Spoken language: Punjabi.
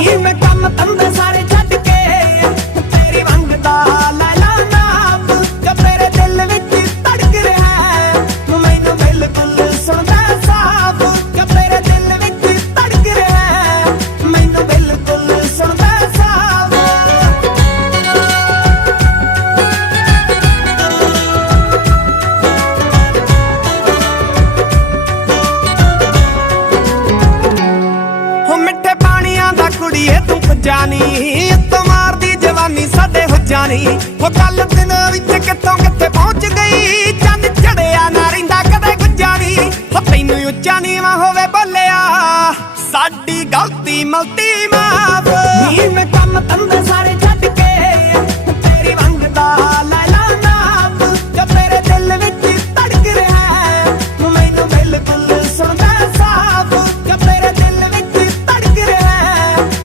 ਨੀ ਮੈਂ ਕੁੜੀਏ ਤੂੰ ਜਾਨੀ ਉੱਤੋਂ ਮਾਰਦੀ ਜਵਾਨੀ ਸਾਡੇ ਹੋ ਜਾਣੀ ਉਹ ਕੱਲ ਦਿਨਾਂ ਵਿੱਚ ਕਿੱਥੋਂ ਕਿੱਥੇ ਪਹੁੰਚ ਗਈ? ਚੰਦ ਚੜਿਆ ਨਾ ਰਿੰਦਾ ਕਦੇ ਗੁੱਜਾਨੀ ਹੋ ਤੈਨੂੰ ਉੱਚਾ ਨੀਵਾਂ ਹੋਵੇ ਬੋਲਿਆ। ਸਾਡੀ ਗਲਤੀ ਮਲਤੀ ਮਾਂ।